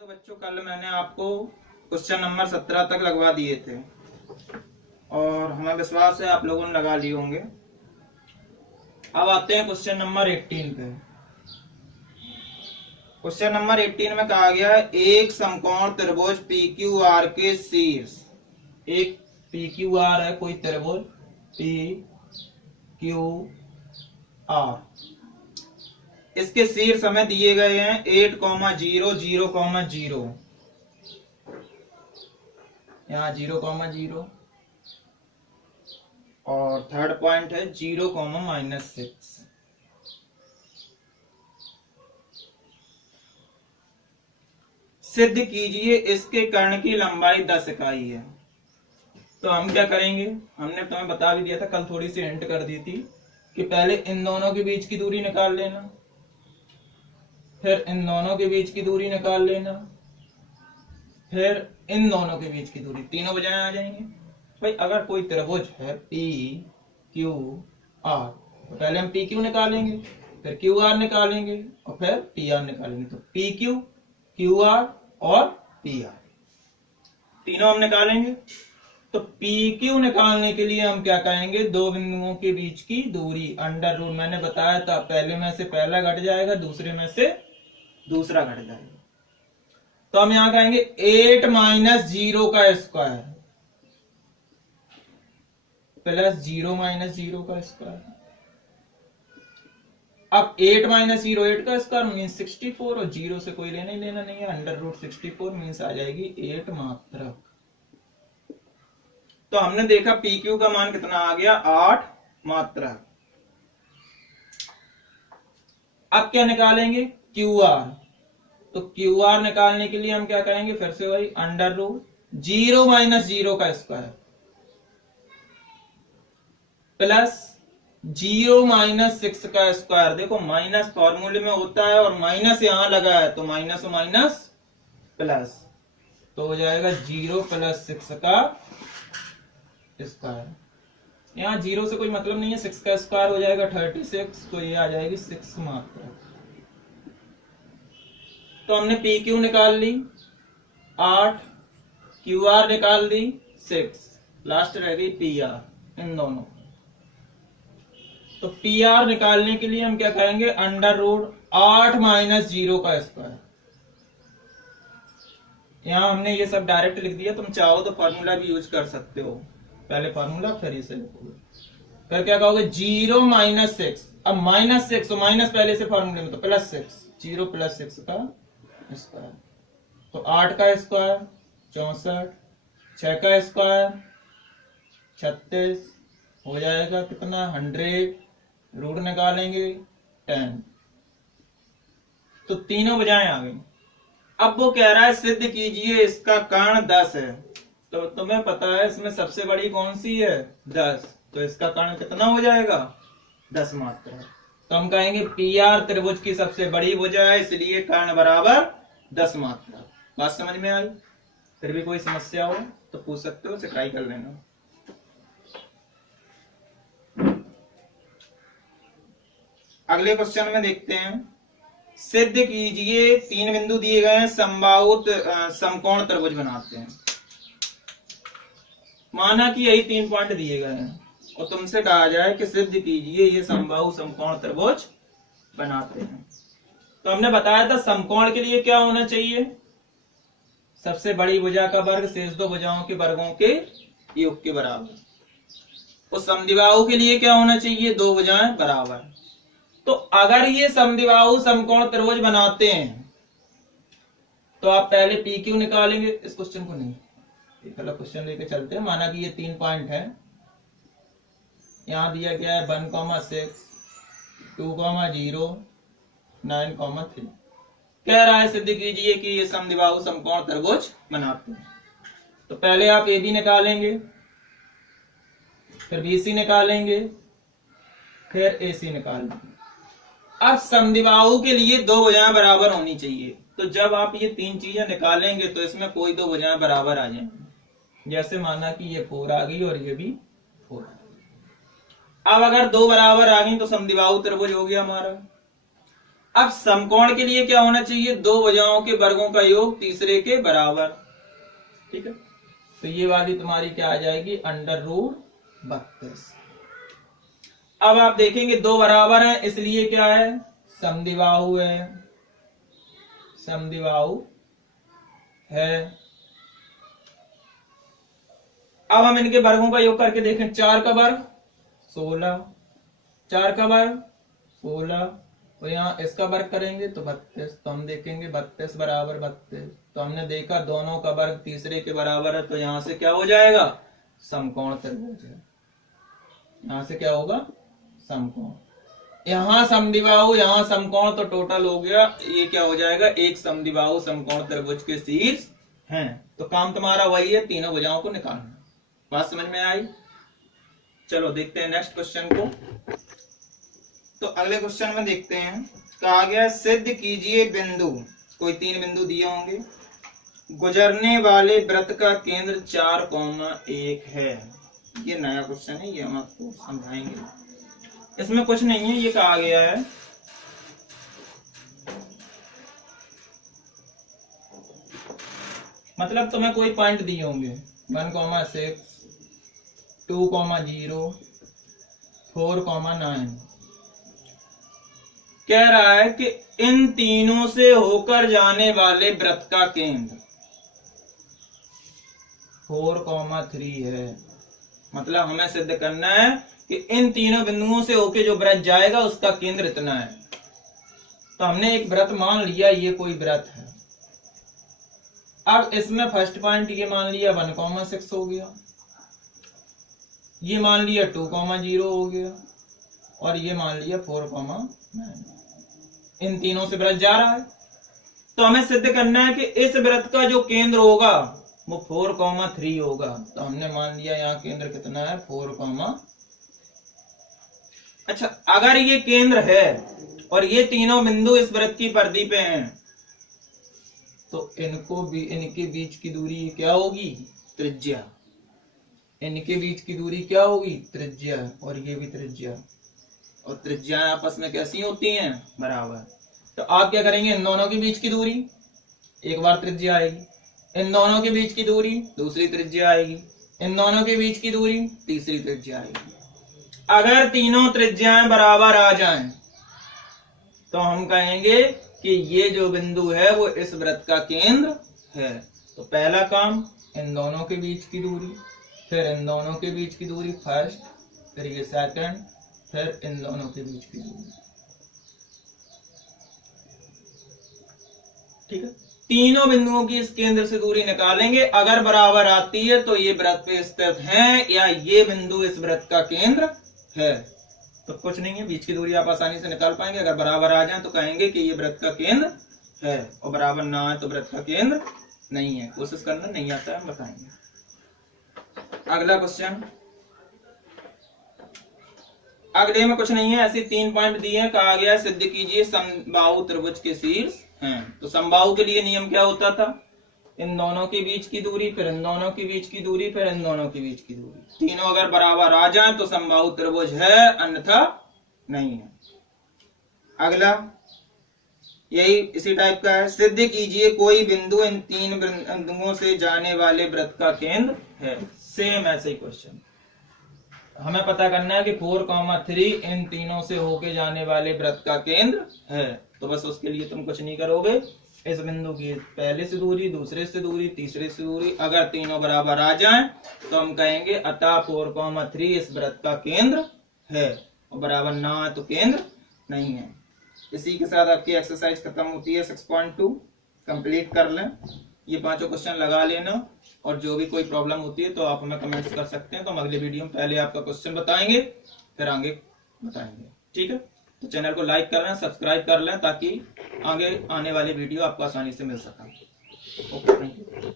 तो बच्चों कल मैंने आपको क्वेश्चन नंबर 17 तक लगवा दिए थे और हमें विश्वास है आप लोगों ने लगा लिए होंगे। अब आते हैं क्वेश्चन नंबर 18 पे। क्वेश्चन नंबर 18 में कहा गया है एक समकोण त्रिभुज PQR के शीर्ष, एक PQR है कोई त्रिभुज PQR, इसके शीर्ष हमें दिए गए हैं 8,0, 0,0, यहाँ 0,0 और थर्ड पॉइंट है 0,-6। सिद्ध कीजिए इसके कर्ण की लंबाई 10 इकाई है। तो हम क्या करेंगे, हमने तुम्हें बता भी दिया था कल, थोड़ी सी हिंट कर दी थी कि पहले इन दोनों के बीच की दूरी निकाल लेना, फिर इन दोनों के बीच की दूरी निकाल लेना, फिर इन दोनों के बीच की दूरी, तीनों बजाय आ जाएंगे। भाई अगर कोई त्रिभुज है PQR तो पहले हम PQ निकालेंगे, फिर QR निकालेंगे और फिर PR निकालेंगे। तो PQ, QR और PR तीनों हम निकालेंगे। तो PQ निकालने के लिए हम क्या कहेंगे, दो बिंदुओं के बीच की दूरी अंडर रूट, मैंने बताया था पहले में से पहला घट जाएगा, दूसरे में से दूसरा घट जाएगा। तो हम यहां कहेंगे 8-0 का स्क्वायर प्लस 0-0 का स्क्वायर। अब 8-0 8 का स्क्वायर मीन्स 64 और 0 से कोई लेना ही लेना नहीं है, अंडर रूट 64 मीन्स आ जाएगी 8 मात्रक। तो हमने देखा PQ का मान कितना आ गया, 8 मात्रक। अब क्या निकालेंगे, QR। तो QR निकालने के लिए हम क्या करेंगे, फिर से वही अंडर रूट 0-0 का स्क्वायर प्लस 0-6 का स्क्वायर। देखो माइनस फॉर्मूले में होता है और माइनस यहां लगा है तो माइनस और माइनस प्लस, तो हो जाएगा 0 + 6 का स्क्वायर। यहां 0 से कोई मतलब नहीं है, 6 का स्क्वायर हो जाएगा 36, तो ये आ जाएगी 6 मात्रा। तो हमने PQ निकाल ली 8, QR निकाल दी 6, लास्ट रह गई PR, इन दोनों। तो PR निकालने के लिए हम क्या कहेंगे, अंडर रूट 8-0 का स्क्वायर। यहां हमने ये सब डायरेक्ट लिख दिया, तुम चाहो तो फॉर्मूला भी यूज कर सकते हो, पहले फॉर्मूला फिर इसे लिखोगे। फिर क्या कहोगे 0-6, अब -6 तो माइनस पहले से फॉर्मूले में, तो +6, 0 + 6 का स्क्वायर। तो 8 का स्क्वायर 64, 6 का स्क्वायर 36, हो जाएगा कितना 100, रूट निकालेंगे 10। तो तीनों बजाएं आ गई। अब वो कह रहा है सिद्ध कीजिए इसका कर्ण 10 है। तो तुम्हें पता है इसमें सबसे बड़ी कौन सी है, 10, तो इसका कर्ण कितना हो जाएगा, 10 मात्रा। तो हम कहेंगे PR त्रिभुज की सबसे बड़ी भुजा है, इसलिए कर्ण बराबर 10 मात्रा। बात समझ में आई? फिर भी कोई समस्या हो तो पूछ सकते हो, ट्राई कर लेना। अगले क्वेश्चन में देखते हैं, सिद्ध कीजिए 3 बिंदु दिए गए हैं, समबाहु समकोण त्रिभुज बनाते हैं। माना कि यही 3 पॉइंट दिए गए हैं और तुमसे कहा जाए कि सिद्ध कीजिए ये समबाहु समकोण त्रिभुज बनाते हैं। तो हमने बताया था समकोण के लिए क्या होना चाहिए, सबसे बड़ी भुजा का वर्ग शेष दो भुजाओं के वर्गों के योग के बराबर। और समद्विबाहु के लिए क्या होना चाहिए, दो भुजाएं बराबर। तो अगर ये समद्विबाहु समकोण त्रिभुज बनाते हैं तो आप पहले PQ निकालेंगे। इस क्वेश्चन को नहीं, एक अलग क्वेश्चन लेके चलते हैं। माना कि ये 3 पॉइंट है, यहां दिया गया है 1,6, 2,0, 9,3। कह रहा है सिद्ध कीजिए कि ये समद्विबाहु समकोण त्रिभुज बनाते हैं। तो पहले आप AB निकालेंगे, फिर BC निकालेंगे, फिर AC निकालेंगे। अब समद्विबाहु के लिए दो भुजाएं बराबर होनी चाहिए। तो जब आप ये 3 चीजें निकालेंगे तो इसमें कोई दो भुजाएं बराबर आ जाएंगी। जैसे माना कि ये 4 आ गई और ये भी 4 आ गई। अब अगर दो बराबर आ गई तो समद्विबाहु त्रिभुज हो गया हमारा। अब समकोण के लिए क्या होना चाहिए, दो भुजाओं के वर्गों का योग तीसरे के बराबर। ठीक है, तो ये वाली तुम्हारी क्या आ जाएगी, √32। अब आप देखेंगे दो बराबर हैं, इसलिए क्या है, समद्विबाहु है, समद्विबाहु है। अब हम इनके वर्गों का योग करके देखें, 4 का वर्ग 16, 4 का वर्ग 16, तो यहाँ इसका वर्ग करेंगे तो 32, तो हम देखेंगे 32 बराबर 32, तो हमने देखा दोनों का वर्ग तीसरे के बराबर है, तो यहाँ से क्या हो जाएगा, समकोण त्रिभुज है। यहाँ से क्या होगा, समकोण। यहाँ समद्विबाहु यहाँ समकोण, तो टोटल हो गया, ये क्या हो जाएगा, एक समद्विबाहु समकोण त्रिभुज के शीर्ष हैं। तो काम तुम्हारा वही है, तीनों भुजाओं को निकालना। बात समझ में आई? चलो देखते हैं नेक्स्ट क्वेश्चन को। तो अगले क्वेश्चन में देखते हैं, कहा गया सिद्ध कीजिए बिंदु, कोई 3 बिंदु दिए होंगे, गुजरने वाले वृत्त का केंद्र 4,1 है। ये नया क्वेश्चन है, ये हम आपको समझाएंगे, इसमें कुछ नहीं है। ये कहा गया है मतलब तुम्हें कोई पॉइंट दिए होंगे 1,6, 2,0, 4,9। कह रहा है कि इन तीनों से होकर जाने वाले वृत्त का केंद्र 4,3 है। मतलब हमें सिद्ध करना है कि इन तीनों बिंदुओं से होके जो वृत्त जाएगा उसका केंद्र इतना है। तो हमने एक वृत्त मान लिया, ये कोई वृत्त है। अब इसमें फर्स्ट पॉइंट ये मान लिया 1,6 हो गया, ये मान लिया 2,0 हो गया, और ये मान लिया 4,9। इन तीनों से वृत्त जा रहा है, तो हमें सिद्ध करना है कि इस वृत्त का जो केंद्र होगा वो 4,3 होगा। तो हमने मान लिया यहाँ केंद्र कितना है, 4, अच्छा अगर ये केंद्र है और ये तीनों बिंदु इस वृत्त की परिधि पे हैं, तो इनके बीच की दूरी क्या होगी, त्रिज्या। इनके बीच की दूरी क्या होगी, त्रिज्या, और ये भी त्रिज्या, और त्रिज्या आपस में कैसी होती हैं, बराबर। तो आप क्या करेंगे, इन दोनों के बीच की दूरी, एक बार त्रिज्या आएगी, इन दोनों के बीच की दूरी दूसरी त्रिज्या आएगी, इन दोनों के बीच की दूरी तीसरी त्रिज्या आएगी। अगर तीनों त्रिज्याएं बराबर आ जाएं तो हम कहेंगे कि ये जो बिंदु है वो इस वृत्त का केंद्र है। तो पहला काम, इन दोनों के बीच की दूरी, फिर इन दोनों के बीच की दूरी फर्स्ट, फिर ये सेकंड, फिर इन दोनों के बीच की दूरी। ठीक है, तीनों बिंदुओं की इस केंद्र से दूरी निकालेंगे। अगर बराबर आती है तो ये वृत्त पे स्थित हैं, या ये बिंदु इस वृत्त का केंद्र है। तो कुछ नहीं है, बीच की दूरी आप आसानी से निकाल पाएंगे। अगर बराबर आ जाए तो कहेंगे कि ये वृत्त का केंद्र है, और बराबर ना आए तो वृत्त का केंद्र नहीं है। कोशिश करना, नहीं आता है हम बताएंगे। अगला क्वेश्चन, अगले में कुछ नहीं है, ऐसे 3 पॉइंट दिए हैं। कहा गया सिद्ध कीजिए समबाहु त्रिभुज के शीर्ष हैं। तो समबाहु के लिए नियम क्या होता था, इन दोनों के बीच की दूरी, फिर इन दोनों के बीच की दूरी, फिर इन दोनों के बीच की दूरी, तीनों अगर बराबर आ जाएं तो समबाहु त्रिभुज है, अन्यथा नहीं है। अगला यही इसी टाइप का है, सिद्ध कीजिए कोई बिंदु इन 3 बिंदुओं से जाने वाले वृत्त का केंद्र है। सेम ऐसे ही क्वेश्चन, हमें पता करना है कि 4,3 इन तीनों से होके जाने वाले वृत्त का केंद्र है। तो बस उसके लिए तुम कुछ नहीं करोगे, इस बिंदु की पहले से दूरी, दूसरे से दूरी, तीसरे से दूरी, अगर तीनों बराबर आ जाएं तो हम कहेंगे अतः 4,3 इस वृत्त का केंद्र है, और बराबर ना है तो केंद्र नहीं है। इसी के साथ आपकी एक्सरसाइज खत्म होती है 6.2। कंप्लीट कर लें, ये 5 क्वेश्चन लगा लेना, और जो भी कोई प्रॉब्लम होती है तो आप हमें कमेंट्स कर सकते हैं। तो हम अगले वीडियो में पहले आपका क्वेश्चन बताएंगे, फिर आगे बताएंगे। ठीक है, तो चैनल को लाइक कर लें, सब्सक्राइब कर लें, ताकि आगे आने वाली वीडियो आपको आसानी से मिल सके। Okay, thank you.